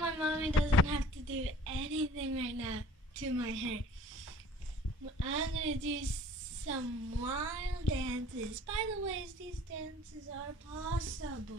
my mommy doesn't have to do anything right now to my hair. I'm gonna do some wild dances. By the way, these dances are possible.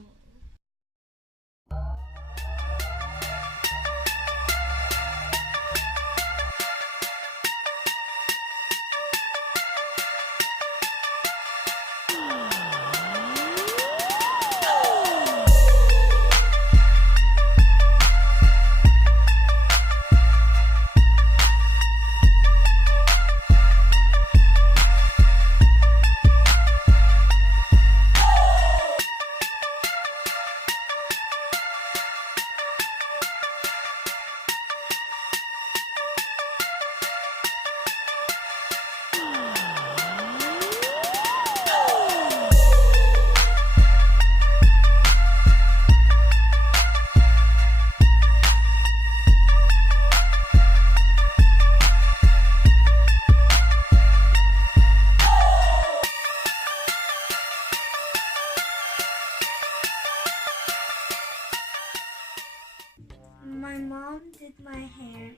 My mom did my hair,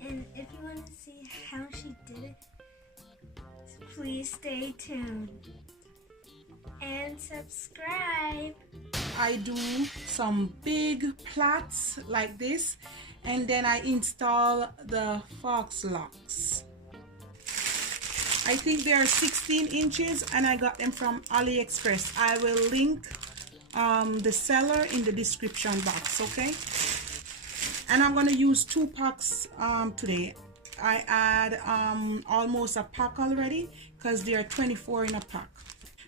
and if you want to see how she did it, please stay tuned and subscribe. I do some big plaits like this, and then I install the faux locs. I think they are 16 inches and I got them from AliExpress. I will link the seller in the description box, okay? And I'm going to use 2 packs today. I add almost a pack already because there are 24 in a pack.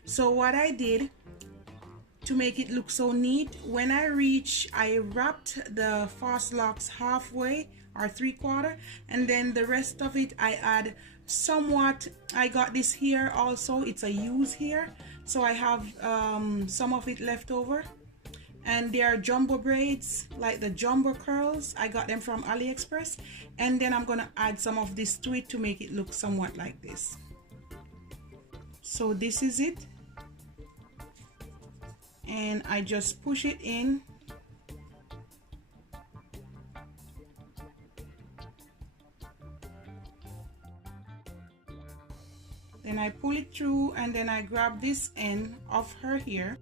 So what I did to make it look so neat, when I wrapped the faux locs halfway or 3/4, and then the rest of it I add somewhat. I got this here also, it's a use here, so I have some of it left over. And they are jumbo braids, like the jumbo curls. I got them from AliExpress, and then I'm gonna add some of this to it to make it look somewhat like this. So this is it, and I just push it in. Then I pull it through, and then I grab this end of her hair,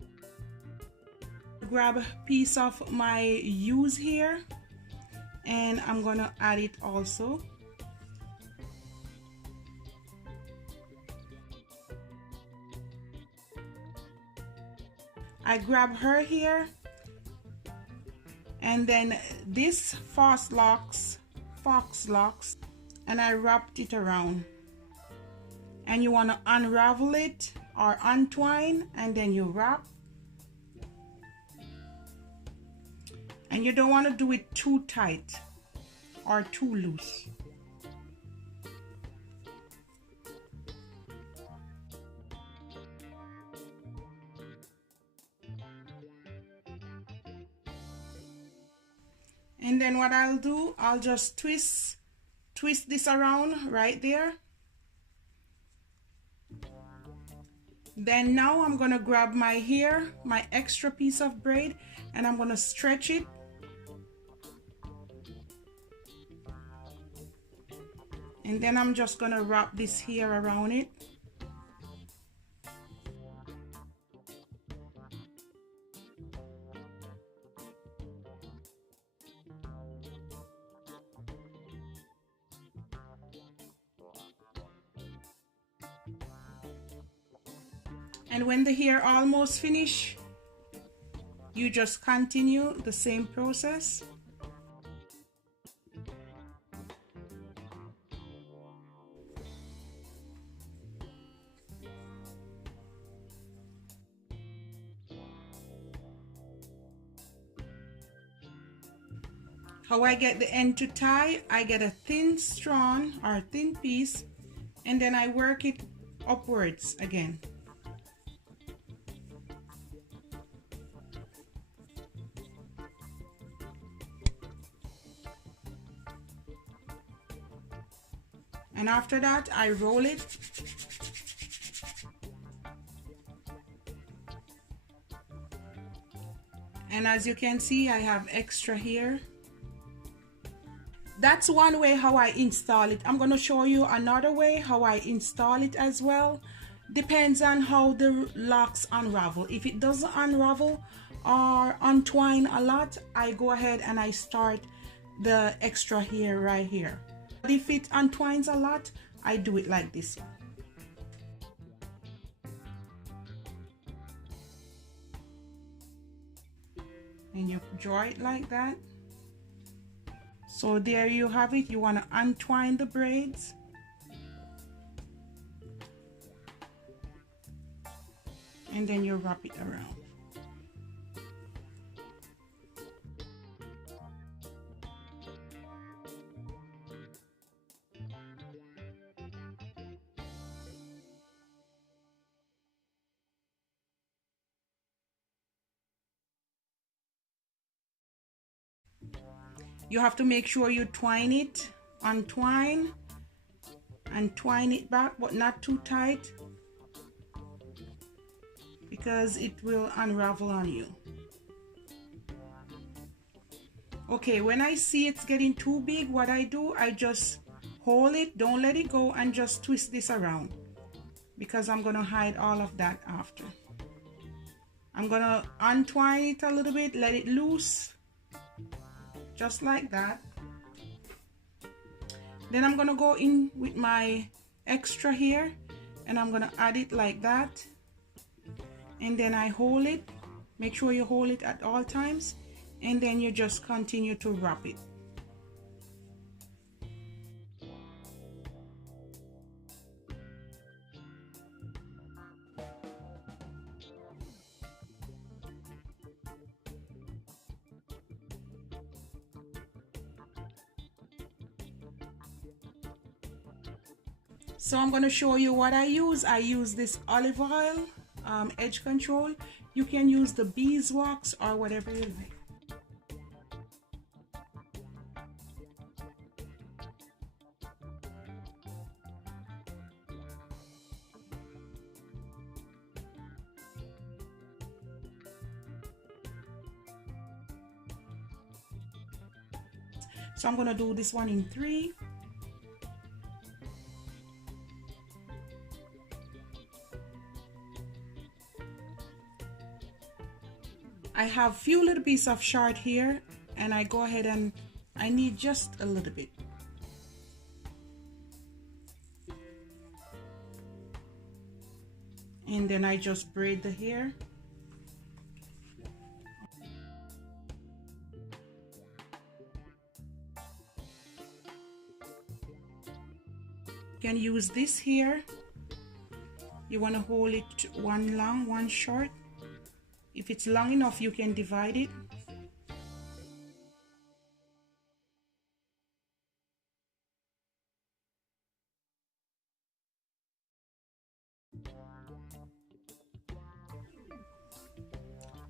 grab a piece of my use here, and I'm gonna add it also. I grab her here, and then this faux locs, and I wrapped it around. And you want to unravel it or untwine, and then you wrap. And you don't want to do it too tight or too loose. And then what I'll do, I'll just twist this around right there. Then now I'm gonna grab my hair, my extra piece of braid, and I'm gonna stretch it. And then I'm just gonna wrap this hair around it. And when the hair almost finish, you just continue the same process. How I get the end to tie, I get a thin strand or thin piece, and then I work it upwards again. And after that, I roll it. And as you can see, I have extra here. that's one way how I install it. I'm going to show you another way how I install it as well. Depends on how the locks unravel. If it doesn't unravel or untwine a lot, I go ahead and I start the extra hair right here. But if it untwines a lot, I do it like this. And you draw it like that. So there you have it. You want to untwine the braids. And then you wrap it around. You have to make sure you twine it, untwine, and twine it back, but not too tight, because it will unravel on you. Okay, when I see it's getting too big, what I do, I just hold it, don't let it go, and just twist this around, because I'm gonna hide all of that after. I'm gonna untwine it a little bit, let it loose, just like that. Then I'm gonna go in with my extra here and I'm gonna add it like that, and then I hold it. Make sure you hold it at all times, and then you just continue to wrap it. So I'm going to show you what I use. I use this olive oil edge control. You can use the beeswax or whatever you like. So I'm going to do this one in 3. I have few little pieces of short hair, and I go ahead and I need just a little bit. And then I just braid the hair. You can use this here. You want to hold it one long, one short. If it's long enough, you can divide it.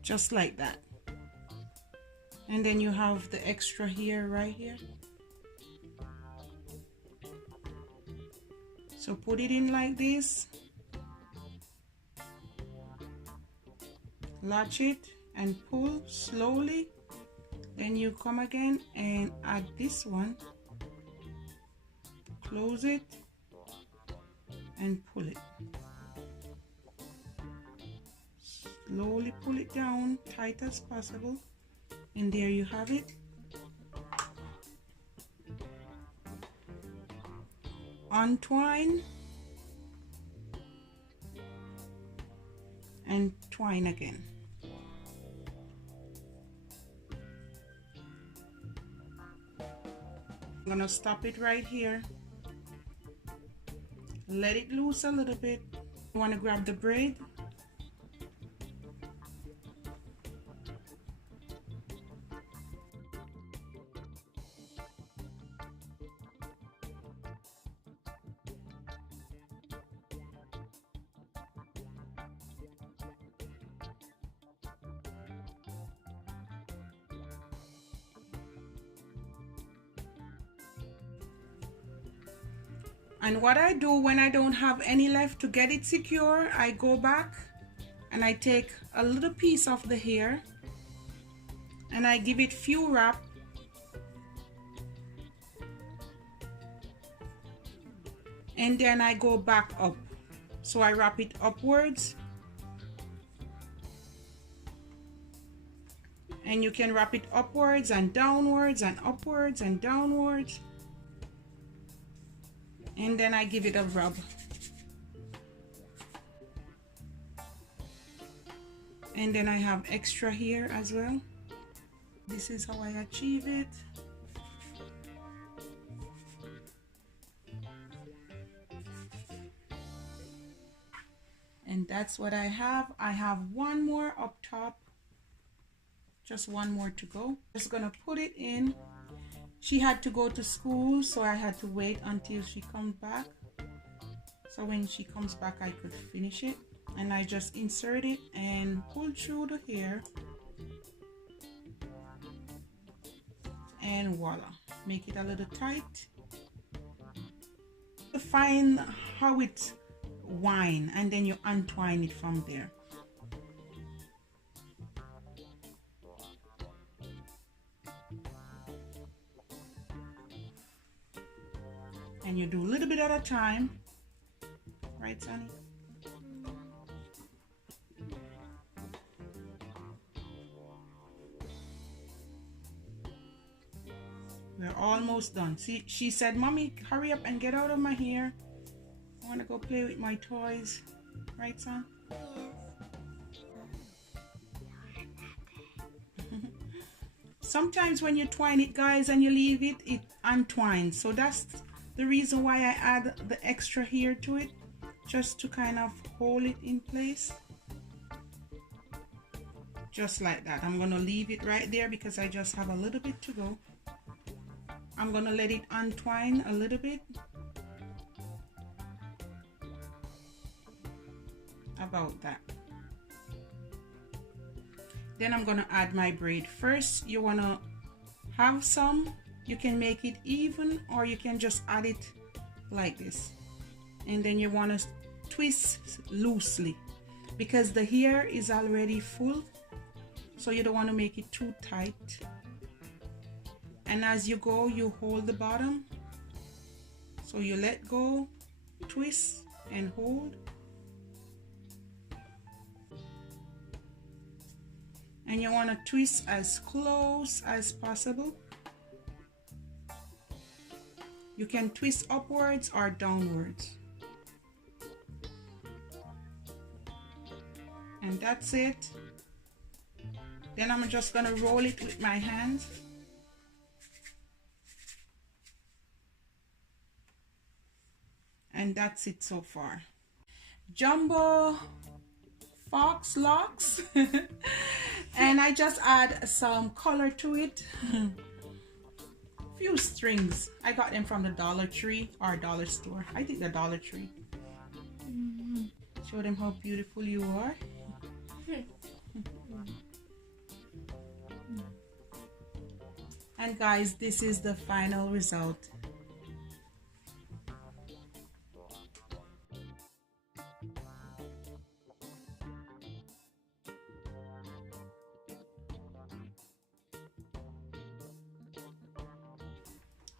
Just like that. And then you have the extra hair right here. So put it in like this. Latch it and pull slowly. Then you come again and add this one. Close it and pull it. Slowly pull it down tight as possible, and there you have it. Untwine and twine again. I'm gonna stop it right here. Let it loose a little bit. You want to grab the braid. And what I do when I don't have any left to get it secure, I go back and I take a little piece of the hair and I give it few wrap and then I go back up. So I wrap it upwards, and you can wrap it upwards and downwards and upwards and downwards, and then I give it a rub. And then I have extra here as well. This is how I achieve it. And that's what I have. I have one more up top, just one more to go. Just gonna put it in. She had to go to school, so I had to wait until she comes back. So when she comes back, I could finish it. And I just insert it and pull through the hair, and voila, make it a little tight. Find how it winds, and then you untwine it from there. And you do a little bit at a time, right, Sonny? We're almost done. See, she said, "Mommy, hurry up and get out of my hair. I want to go play with my toys." Right, son? Yes. Sometimes when you twine it, guys, and you leave it, it untwines. So that's the reason why I add the extra hair to it, just to kind of hold it in place. Just like that. I'm gonna leave it right there because I just have a little bit to go. I'm gonna let it untwine a little bit. About that. Then I'm gonna add my braid. First, you wanna have some. You can make it even, or you can just add it like this. And then you wanna twist loosely because the hair is already full, so you don't want to make it too tight. And as you go, you hold the bottom, so you let go, twist and hold, and you want to twist as close as possible. You can twist upwards or downwards, and that's it. Then I'm just gonna roll it with my hands. And that's it so far. Jumbo fox locks. And I just add some color to it. Few strings. I got them from the Dollar Tree or dollar store. I think the Dollar Tree. Show them how beautiful you are. And guys, this is the final result.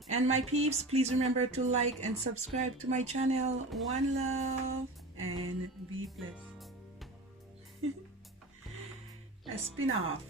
And my peeps, please remember to like and subscribe to my channel. One love and be blessed. A spin-off.